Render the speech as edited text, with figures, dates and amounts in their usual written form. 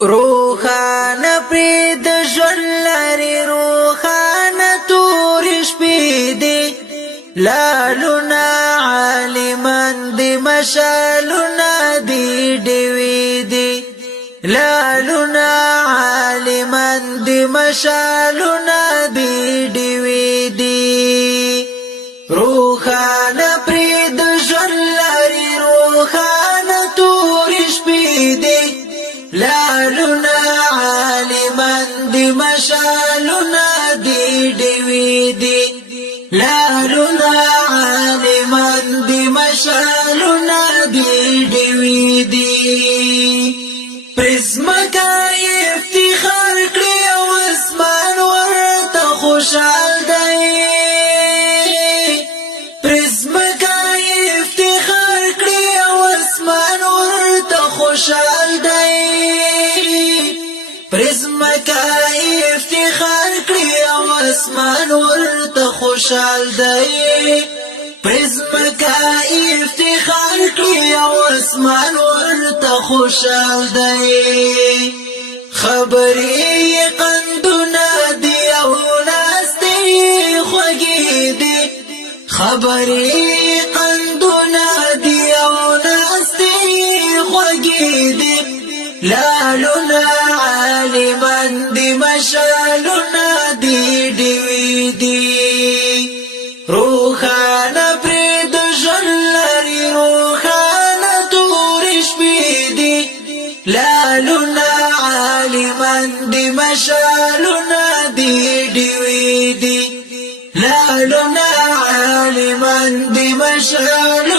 روخان پرید ژوند لري روخان تور شپې دي لالونا عالمان دي مشالونا دي ډوي دي لالونا عالمان دي مشالونا دي ډوي دي روخان پرید ژوند لري روخان تور شپې دي لالونا عالمان دي مشالونا دي ډوي دي لالونا عالمان دي مشالونا دي ډوي دي پرزمکا افتخار کړی او اسمان ورته خوشحال دی پرزمکا افتخار کړی او اسمان ورته خوشحال دی پرزمکا افتخار کړی او اسمان ورته خوشحال دی پرزمکا افتخار کړی او اسمان ورته خوشحال دی خبرې قندونه دی او ناستې خوږې دي خبرې قندونه دی او ناستې خوږې دي لالونا عالمان دي مشالونا دي ډوي دي روخانه پرید ژوند لري روخانه تور شپې دي لالونا عالمان دي مشالونا دي ډوي دي لالونا عالمان دي مشالونا